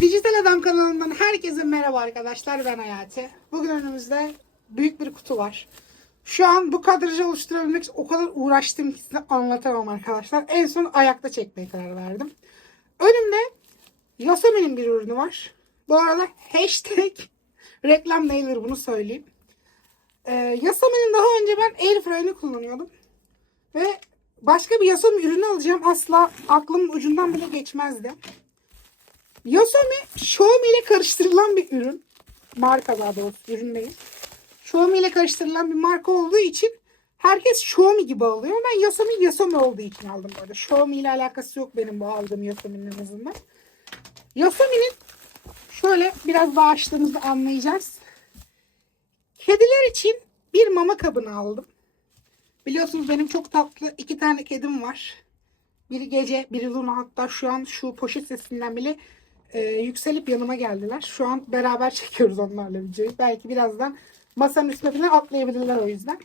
Dijital Adam kanalından herkese merhaba arkadaşlar ben Hayati. Bugün önümüzde büyük bir kutu var. Şu an bu kadrajı oluşturabilmek için o kadar uğraştım ki size anlatamam arkadaşlar. En son ayakta çekmeye karar verdim. Önümde Yosemite'nin bir ürünü var. Bu arada hashtag reklam değildir bunu söyleyeyim. Ee, Yosemite'nin daha önce ben Airfryer'ını kullanıyordum. Ve başka bir Yosemite ürünü alacağım asla aklımın ucundan bile geçmezdi. Yosomi Xiaomi ile karıştırılan bir ürün. Marka daha doğrusu ürün değil. Xiaomi ile karıştırılan bir marka olduğu için herkes Xiaomi gibi alıyor. Ben Yosomi Yosomi olduğu için aldım bu arada. Xiaomi ile alakası yok benim bu aldığım Yosomi'nin en azından. Yosomi'nin şöyle biraz daha anlayacağız. Kediler için bir mama kabını aldım. Biliyorsunuz benim çok tatlı iki tane kedim var. Biri gece, biri Luna hatta şu an şu poşet sesinden bile e, yükselip yanıma geldiler. Şu an beraber çekiyoruz onlarla videoyu. Belki birazdan masanın üstüne falan atlayabilirler o yüzden.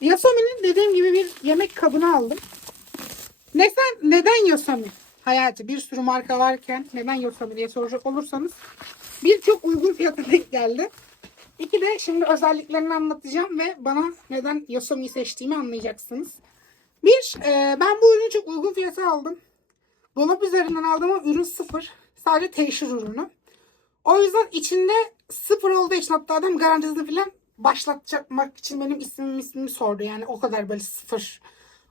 Yosomi'nin dediğim gibi bir yemek kabını aldım. Neden, neden Yosomi? Hayatı bir sürü marka varken neden Yosomi diye soracak olursanız bir çok uygun fiyata denk geldi. İki de şimdi özelliklerini anlatacağım ve bana neden Yosomi'yi seçtiğimi anlayacaksınız. Bir, e, ben bu ürünü çok uygun fiyata aldım. Dolap üzerinden aldım ama ürün sıfır. Sadece teşhir ürünü. O yüzden içinde sıfır olduğu için hatta adam garantisini falan başlatmak için benim ismimi ismimi sordu. Yani o kadar böyle sıfır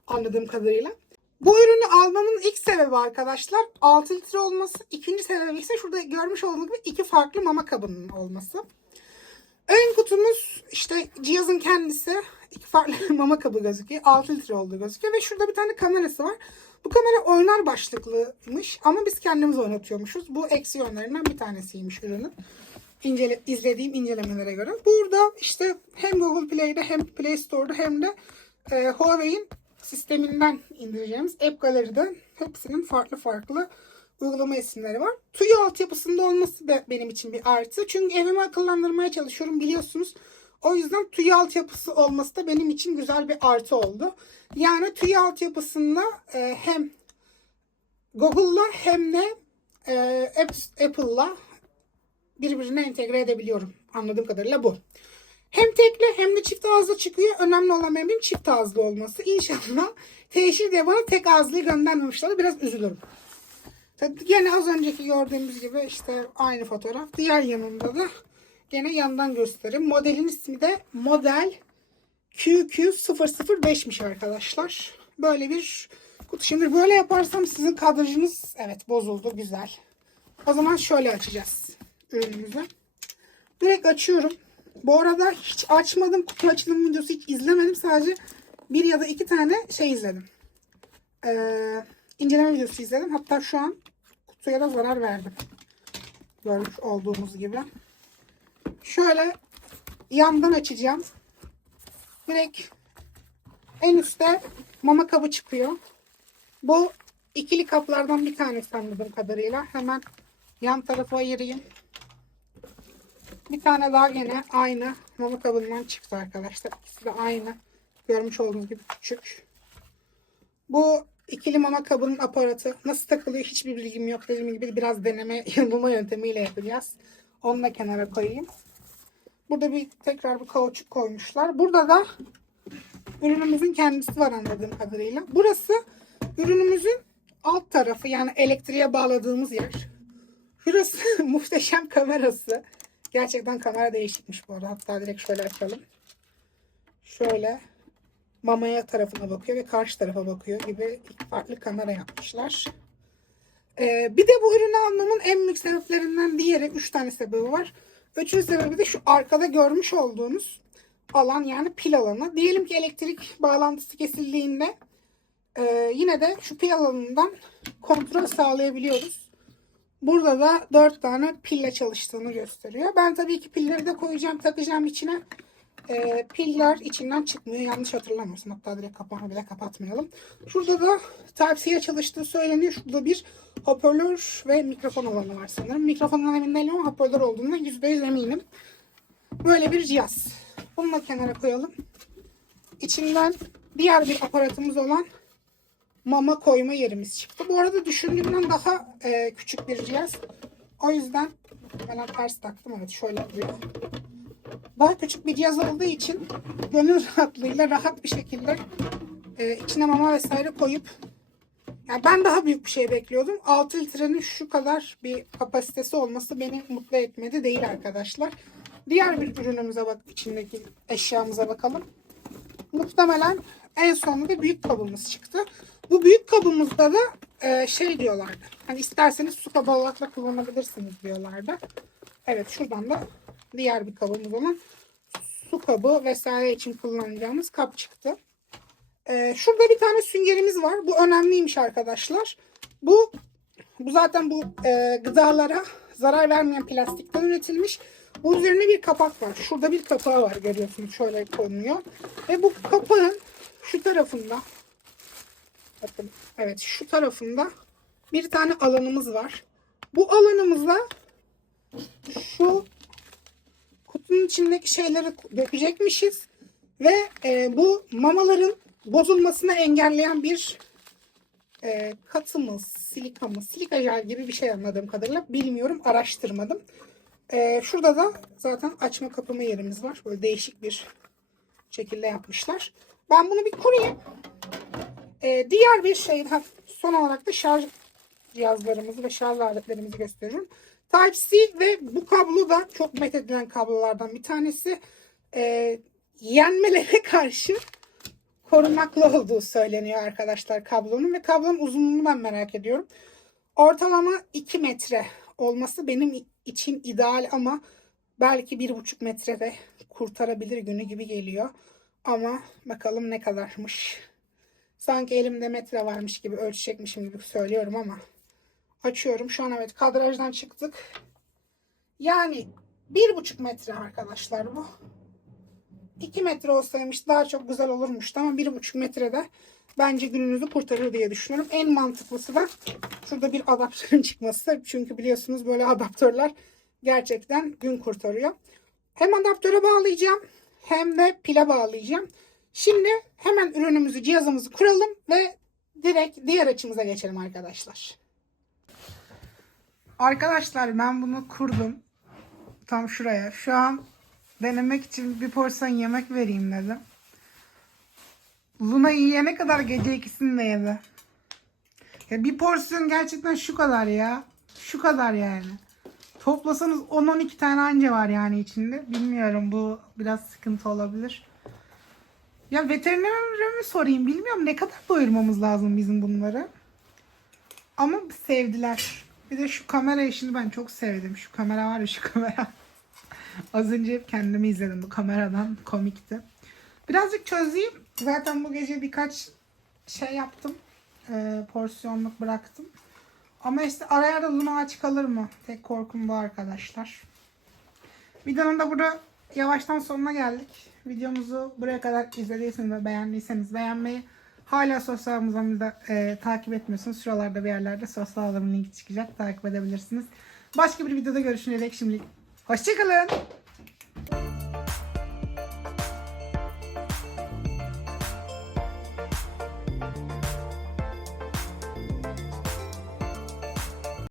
anladığım kadarıyla. Bu ürünü almamın ilk sebebi arkadaşlar 6 litre olması. İkinci sebebi ise şurada görmüş olduğunuz gibi iki farklı mama kabının olması. Ön kutumuz işte cihazın kendisi iki farklı mama kabı gözüküyor. 6 litre olduğu gözüküyor ve şurada bir tane kamerası var. Bu kamera oynar başlıklıymış ama biz kendimiz oynatıyormuşuz. Bu eksi yönlerinden bir tanesiymiş ürünün. İncele, izlediğim incelemelere göre. Burada işte hem Google Play'de hem Play Store'da hem de e, Huawei'in sisteminden indireceğimiz App Gallery'de hepsinin farklı farklı uygulama isimleri var. TUI altyapısında olması da benim için bir artı. Çünkü evimi akıllandırmaya çalışıyorum biliyorsunuz. O yüzden TUI altyapısı olması da benim için güzel bir artı oldu. Yani TUI altyapısında e, hem Google'la hem de e, App- Apple'la birbirine entegre edebiliyorum. Anladığım kadarıyla bu. Hem tekli hem de çift ağızlı çıkıyor. Önemli olan benim çift ağızlı olması. İnşallah teşhir diye bana tek ağızlıyı göndermemişler. Biraz üzülürüm. Gene az önceki gördüğümüz gibi işte aynı fotoğraf. Diğer yanında da gene yandan göstereyim. Modelin ismi de model QQ005'miş arkadaşlar. Böyle bir kutu. Şimdi böyle yaparsam sizin kadrajınız evet bozuldu. Güzel. O zaman şöyle açacağız ürünümüzü. Direkt açıyorum. Bu arada hiç açmadım. Kutu açılım videosu hiç izlemedim. Sadece bir ya da iki tane şey izledim. Ee, inceleme videosu izledim. Hatta şu an kutuya da zarar verdim. Görmüş olduğunuz gibi. Şöyle yandan açacağım. Direkt en üstte mama kabı çıkıyor. Bu ikili kaplardan bir tanesi anladığım kadarıyla. Hemen yan tarafa ayırayım. Bir tane daha gene aynı mama kabından çıktı arkadaşlar. İkisi de aynı. Görmüş olduğunuz gibi küçük. Bu ikili mama kabının aparatı nasıl takılıyor hiçbir bilgim yok. Dediğim gibi biraz deneme yanılma yöntemiyle yapacağız. Onu da kenara koyayım. Burada bir tekrar bir kauçuk koymuşlar. Burada da ürünümüzün kendisi var anladığım kadarıyla. Burası ürünümüzün alt tarafı yani elektriğe bağladığımız yer. Şurası muhteşem kamerası. Gerçekten kamera değişikmiş bu arada. Hatta direkt şöyle açalım. Şöyle mamaya tarafına bakıyor ve karşı tarafa bakıyor gibi farklı kamera yapmışlar. Ee, bir de bu ürünü almamın en büyük sebeplerinden diğeri, üç tane sebebi var. Üçüncü sebebi de şu arkada görmüş olduğunuz alan yani pil alanı. Diyelim ki elektrik bağlantısı kesildiğinde e, yine de şu pil alanından kontrol sağlayabiliyoruz. Burada da 4 tane pille çalıştığını gösteriyor. Ben tabii ki pilleri de koyacağım, takacağım içine. Ee, piller içinden çıkmıyor. Yanlış hatırlamıyorsun. Hatta direkt kapağını bile kapatmayalım. Şurada da Type-C'ye çalıştığı söyleniyor. Şurada bir hoparlör ve mikrofon alanı var sanırım. Mikrofondan emin değilim ama hoparlör olduğundan %100 eminim. Böyle bir cihaz. Bunu da kenara koyalım. İçinden diğer bir aparatımız olan mama koyma yerimiz çıktı. Bu arada düşündüğümden daha e, küçük bir cihaz. O yüzden ben ters taktım. Evet şöyle yapıyor. Daha küçük bir cihaz olduğu için gönül rahatlığıyla rahat bir şekilde e, içine mama vesaire koyup yani ben daha büyük bir şey bekliyordum. 6 litrenin şu kadar bir kapasitesi olması beni mutlu etmedi değil arkadaşlar. Diğer bir ürünümüze bak içindeki eşyamıza bakalım. Muhtemelen en sonunda büyük kabımız çıktı. Bu büyük kabımızda da e, şey diyorlardı. Hani isterseniz su kabı olarak da kullanabilirsiniz diyorlardı. Evet şuradan da diğer bir kabımız olan su kabı vesaire için kullanacağımız kap çıktı. Ee, şurada bir tane süngerimiz var. Bu önemliymiş arkadaşlar. Bu bu zaten bu e, gıdalara zarar vermeyen plastikten üretilmiş. Bu üzerine bir kapak var. Şurada bir kapağı var görüyorsunuz. Şöyle konuyor. Ve bu kapağın şu tarafında bakın evet şu tarafında bir tane alanımız var. Bu alanımızda şu kutunun içindeki şeyleri dökecekmişiz. Ve e, bu mamaların bozulmasını engelleyen bir e, katı mı, silika mı, silika jel gibi bir şey anladığım kadarıyla bilmiyorum, araştırmadım. E, şurada da zaten açma kapama yerimiz var. Böyle değişik bir şekilde yapmışlar. Ben bunu bir kurayım. E, diğer bir şey, ha, son olarak da şarj cihazlarımızı ve şarj aletlerimizi gösteriyorum. Type-C ve bu kablo da çok methedilen kablolardan bir tanesi. E, yenmelere karşı korunaklı olduğu söyleniyor arkadaşlar kablonun ve kablonun uzunluğunu ben merak ediyorum. Ortalama 2 metre olması benim için ideal ama belki 1,5 metrede kurtarabilir günü gibi geliyor. Ama bakalım ne kadarmış. Sanki elimde metre varmış gibi ölçecekmişim gibi söylüyorum ama açıyorum. Şu an evet kadrajdan çıktık. Yani 1,5 metre arkadaşlar bu. 2 metre olsaymış daha çok güzel olurmuştu ama 1,5 metrede bence gününüzü kurtarır diye düşünüyorum. En mantıklısı da şurada bir adaptörün çıkması. Çünkü biliyorsunuz böyle adaptörler gerçekten gün kurtarıyor. Hem adaptöre bağlayacağım hem de pile bağlayacağım. Şimdi hemen ürünümüzü, cihazımızı kuralım ve direkt diğer açımıza geçelim arkadaşlar. Arkadaşlar ben bunu kurdum. Tam şuraya. Şu an denemek için bir porsiyon yemek vereyim dedim. Luna yiyene kadar gece ikisini de yedi. Ya bir porsiyon gerçekten şu kadar ya. Şu kadar yani. Toplasanız 10-12 tane anca var yani içinde. Bilmiyorum bu biraz sıkıntı olabilir. Ya veterinere mi sorayım bilmiyorum ne kadar doyurmamız lazım bizim bunları. Ama sevdiler. Bir de şu kamera işini ben çok sevdim. Şu kamera var ya şu kamera. Az önce hep kendimi izledim bu kameradan. Komikti. Birazcık çözeyim. Zaten bu gece birkaç şey yaptım. Ee, porsiyonluk bıraktım. Ama işte araya da Luna aç kalır mı? Tek korkum bu arkadaşlar. Videonun da burada yavaştan sonuna geldik. Videomuzu buraya kadar izlediyseniz ve beğendiyseniz beğenmeyi hala sosyal ağımızda e, takip etmiyorsunuz. Şuralarda bir yerlerde sosyal ağımın linki çıkacak. Takip edebilirsiniz. Başka bir videoda görüşünceye dek şimdilik hoşçakalın.